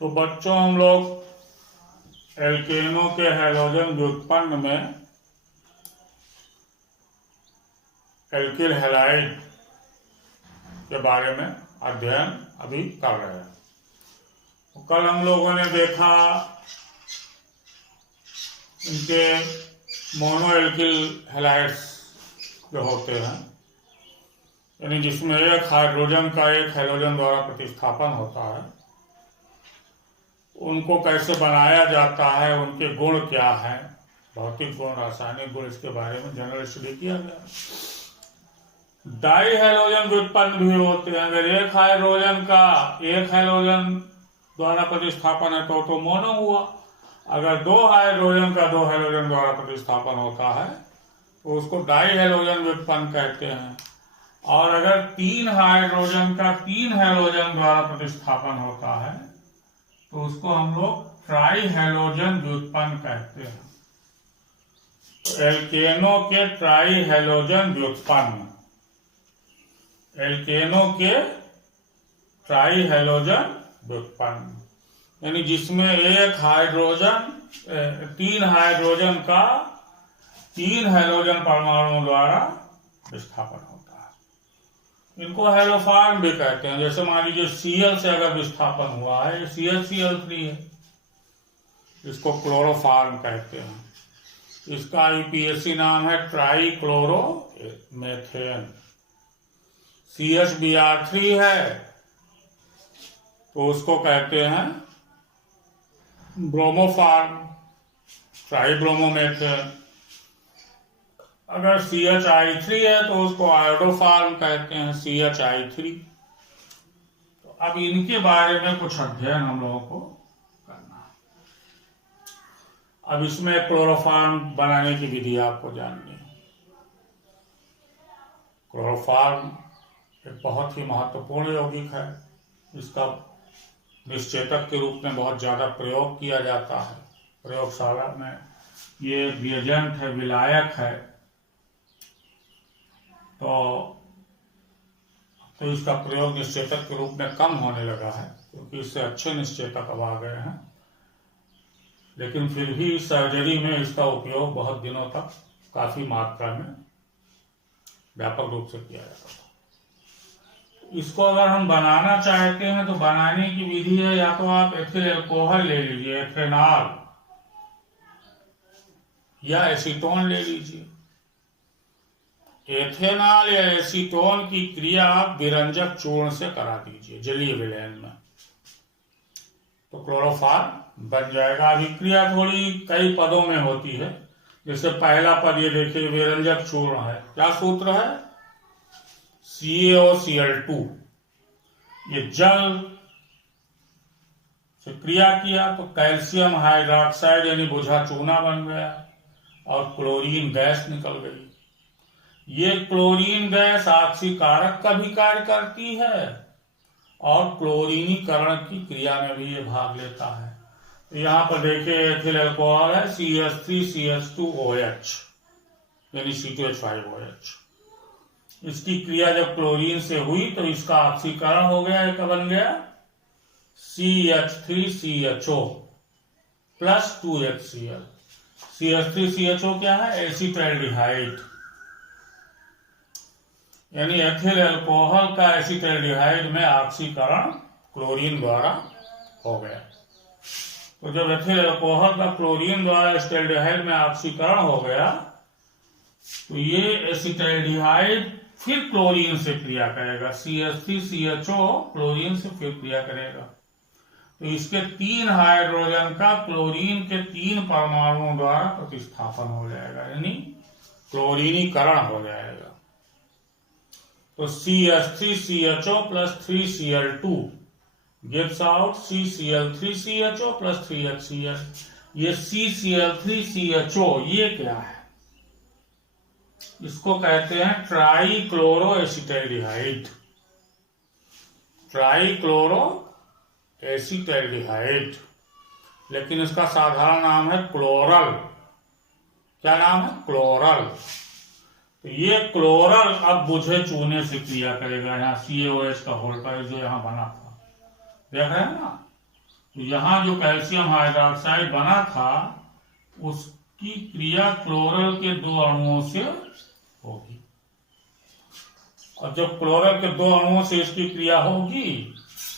तो बच्चों हम लोग एल्केनों के हैलोजन व्युत्पन्न में एल्किल हैलाइड के बारे में अध्ययन अभी कर रहे हैं। तो कल हम लोगों ने देखा इनके मोनो एल्किल हैलाइड्स जो होते हैं, यानी जिसमें एक हाइड्रोजन का एक हैलोजन द्वारा प्रतिस्थापन होता है, उनको कैसे बनाया जाता है, उनके गुण क्या हैं, भौतिक गुण, रासायनिक गुण, इसके बारे में जनरल स्टडी किया गया। डाई हैलोजन व्युत्पन्न भी होते हैं। अगर एक हाइड्रोजन का एक हैलोजन द्वारा प्रतिस्थापन है तो मोनो हुआ। अगर दो हाइड्रोजन का दो हैलोजन द्वारा प्रतिस्थापन होता है तो उसको डाई हैलोजन व्युत्पन्न कहते हैं। और अगर तीन हाइड्रोजन का तीन हैलोजन द्वारा प्रतिस्थापन होता है तो उसको हम लोग ट्राई हैलोजन व्युत्पन्न कहते हैं। तो एल्केनों के ट्राई हैलोजन व्युत्पन्न, एल्केनों के ट्राई हैलोजन व्युत्पन्न, यानी जिसमें एक हाइड्रोजन तीन हाइड्रोजन का तीन हैलोजन परमाणुओं द्वारा विस्थापन होता है। इनको हैलोफार्म भी कहते हैं। जैसे मान लीजिए Cl से अगर विस्थापन हुआ है, ये ClCl3 है, इसको क्लोरोफार्म कहते हैं। इसका यूपीएससी नाम है ट्राई क्लोरो मेथेन। CHBr3 है तो उसको कहते हैं ब्रोमोफार्म, ट्राई ब्रोमोमेथेन। अगर CHI3 है तो उसको आयोडोफार्म कहते हैं, CHI3। तो अब इनके बारे में कुछ अध्ययन हम लोगों को करना है। अब इसमें क्लोरोफार्म बनाने की विधि आपको जाननी है। क्लोरोफार्म एक बहुत ही महत्वपूर्ण यौगिक है। इसका निश्चेतक के रूप में बहुत ज़्यादा प्रयोग किया जाता है प्रयोगशाला में। ये रिएजेंट है, विलायक है। तो इसका प्रयोग निश्चेतक के रूप में कम होने लगा है क्योंकि इससे अच्छे निश्चेतक अब आ गए हैं, लेकिन फिर भी सर्जरी में इसका उपयोग बहुत दिनों तक काफ़ी मात्रा में व्यापक रूप से किया जाता था। इसको अगर हम बनाना चाहते हैं तो बनाने की विधि है, या तो आप एथिल अल्कोहल ले लीजिए, एथेनॉल, या एसीटोन ले लीजिए। एथेनॉल या एसीटोन की क्रिया आप विरंजक चूर्ण से करा दीजिए जलीय विलयन में, तो क्लोरोफार्म बन जाएगा। अभी क्रिया थोड़ी कई पदों में होती है। जैसे पहला पद ये देखिए, विरंजक चूर्ण है। क्या सूत्र है? CaOCl2। ये जल से क्रिया किया तो कैल्शियम हाइड्रोक्साइड यानी बुझा चूना बन गया और क्लोरीन गैस निकल गई। ये क्लोरीन गैस ऑक्सीकारक का भी कार्य करती है और क्लोरीनीकरण की क्रिया में भी ये भाग लेता है। तो यहाँ पर देखिए एथिल अल्कोहल है, CH3CH2OH यानी C2H5OH। इसकी क्रिया जब क्लोरीन से हुई तो इसका ऑक्सीकरण हो गया, एक बन गया CH3CHO प्लस 2HCl। CH3CHO क्या है? एसिटाल्डिहाइड, यानी एथिल अल्कोहल का एसिटाल्डिहाइड में ऑक्सीकरण क्लोरीन द्वारा हो गया। तो जब एथिल अल्कोहल का क्लोरीन द्वारा एसिटाल्डिहाइड में ऑक्सीकरण हो गया तो ये एसिटाल्डिहाइड फिर क्लोरीन से क्रिया करेगा। CH3CHO क्लोरीन से फिर क्रिया करेगा तो इसके तीन हाइड्रोजन का क्लोरीन के तीन परमाणुओं द्वारा प्रतिस्थापन हो जाएगा, यानी क्लोरीनीकरण हो जाएगा। तो CH3CHO plus 3Cl2 gives out CCl3CHO plus 3HCl। ये CCl3CHO ये क्या है? इसको कहते हैं try chloro acetaldehyde. Try chloro acetaldehyde, लेकिन इसका साधारण नाम है क्लोरल। क्या नाम है? क्लोरल। तो ये क्लोरल अब बुझे चूने से क्रिया करेगा। यहाँ CaOH का होल्ड जो यहाँ बना था, देख रहे हैं ना, तो यहाँ जो कैल्शियम हाइड्रोक्साइड बना था उसकी क्रिया क्लोरल के 2 अणुओं से होगी, और जब क्लोरल के 2 अणुओं से इसकी क्रिया होगी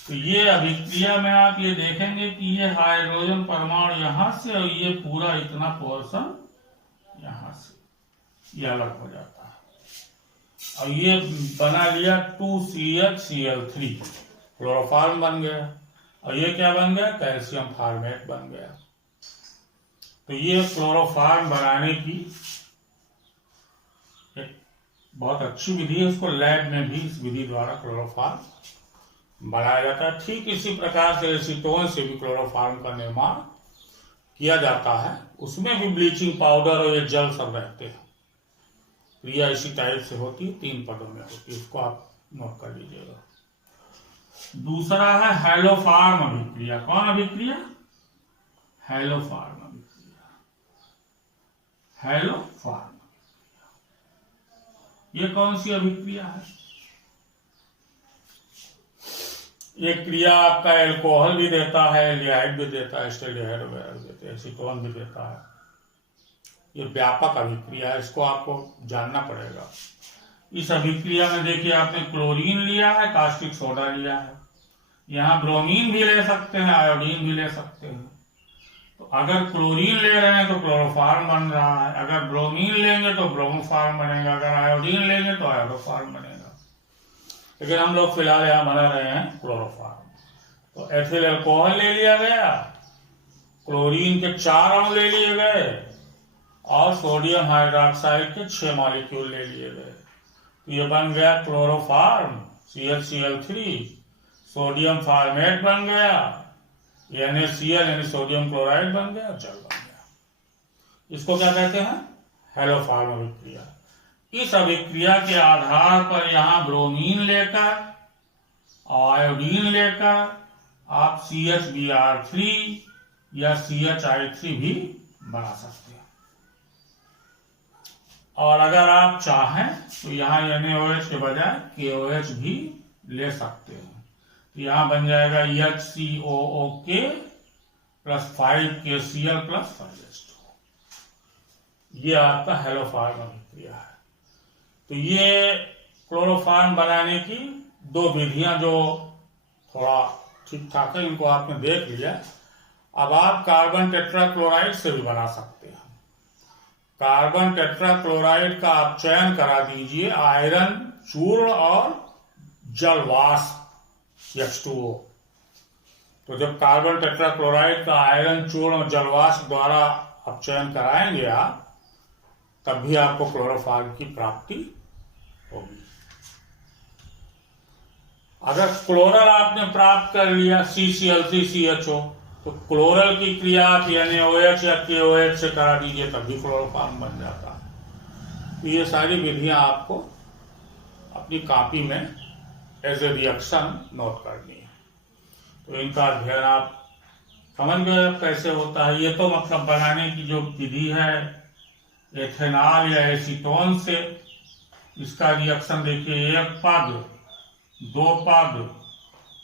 तो ये अभिक्रिया में आप ये देखेंगे कि ये हाइड्रोजन परमाणु यहाँ से और ये पूरा इतना पोर्शन यहाँ से ये अलग हो जाता है, और ये बना लिया 2CHCl3 क्लोरोफॉर्म बन गया, और ये क्या बन गया, कैल्शियम फॉर्मेट बन गया। तो ये क्लोरोफॉर्म बनाने की एक बहुत अच्छी विधि है, उसको लैब में भी इस विधि द्वारा क्लोरोफॉर्म बनाया जाता है। ठीक इसी प्रकार से एसीटोन से भी क्लोरोफॉर्म का निर्माण किया जाता है, उसमें भी ब्लीचिंग पाउडर और ये जल सब रहते हैं। क्रिया इसी टाइप से होती है, 3 पदों में होती है, उसको आप नोट कर लीजिएगा। दूसरा है हैलोफॉर्म अभिक्रिया। कौन अभिक्रिया, हैलोफॉर्म अभिक्रिया, हैलोफॉर्म अभिक्रिया। ये कौन सी अभिक्रिया है, ये क्रिया आपका एल्कोहल भी देता है, एल्डिहाइड भी देता है, एस्टेल्डिहाइड वगैरह भी देते हैं, एसीटोन भी देता है। ये व्यापक अभिक्रिया है, इसको आपको जानना पड़ेगा। इस अभिक्रिया में देखिए आपने क्लोरीन लिया है, कास्टिक सोडा लिया है, यहाँ ब्रोमीन भी ले सकते हैं, आयोडीन भी ले सकते हैं। तो अगर क्लोरीन ले रहे हैं तो क्लोरोफॉर्म बन रहा है, अगर ब्रोमीन लेंगे तो ब्रोमोफॉर्म बनेगा, अगर आयोडीन लेंगे तो आयोडोफॉर्म बनेगा। लेकिन हम लोग फिलहाल यहाँ बना रहे हैं क्लोरोफॉर्म। तो एथिल अल्कोहल ले लिया गया, क्लोरीन के 4 अणु ले लिए गए, और सोडियम हाइड्रोक्साइड के 6 मॉलिक्यूल ले लिए गए। तो ये बन गया क्लोरोफॉर्म, CHCl3, सोडियम फॉर्मेट बन गया, NaCl यानी सोडियम क्लोराइड बन गया, जल बन गया। इसको क्या कहते हैं, हैलोफॉर्म अभिक्रिया। इस अभिक्रिया के आधार पर यहाँ ब्रोमीन लेकर और आयोडीन लेकर आप CHBr3 या CHI3 भी बना सकते हैं। और अगर आप चाहें तो यहाँ NaOH के बजाय KOH भी ले सकते हैं। तो यहाँ बन जाएगा HCOOK + 5KCl + 5H2। ये आपका हैलोफॉर्म अभिक्रिया है। तो ये क्लोरोफॉर्म बनाने की 2 विधियां जो थोड़ा ठीक ठाक है, इनको आपने देख लिया। अब आप कार्बन टेट्राक्लोराइड से भी बना सकते हैं। कार्बन टेट्राक्लोराइड का आप चयन करा दीजिए आयरन चूर्ण और जलवाष्प H2O। तो जब कार्बन टेट्राक्लोराइड का आयरन चूर्ण और जलवाष्प द्वारा आप चयन कराएंगे आप, तब भी आपको क्लोरोफॉर्म की प्राप्ति होगी। अगर क्लोरल आपने प्राप्त कर लिया CCl3CHO, तो क्लोरल की क्रिया आप NaOH या KOH से करा दीजिए, तब भी क्लोरोफॉर्म बन जाता है। तो ये सारी विधियां आपको अपनी कॉपी में एज ए रिएक्शन नोट करनी है। तो इनका अध्ययन आप समझ गए कैसे होता है। ये तो मतलब बनाने की जो विधि है एथेनॉल या एसीटोन से, इसका रिएक्शन देखिए 1 पद, 2 पद,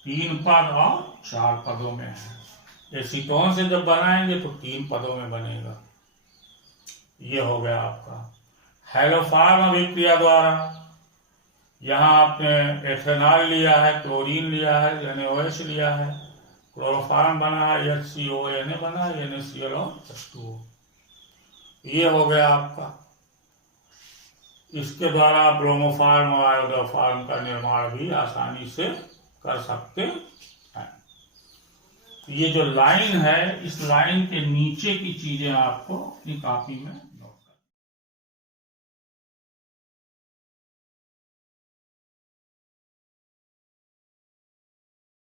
3 पद और 4 पदों में है। एसीटोन से जब बनाएंगे तो 3 पदों में बनेगा। ये हो गया आपका हैलोफॉर्म अभिक्रिया द्वारा। यहाँ आपने एथेनॉल लिया है, क्लोरीन लिया है, NaOH लिया है, क्लोरोफॉर्म बना है, HCONA बना है, NaCl और H2O। ये हो गया आपका। इसके द्वारा आप ब्रोमोफॉर्म और आयोडोफॉर्म का निर्माण भी आसानी से कर सकते हैं। ये जो लाइन है, इस लाइन के नीचे की चीजें आपको अपनी कॉपी में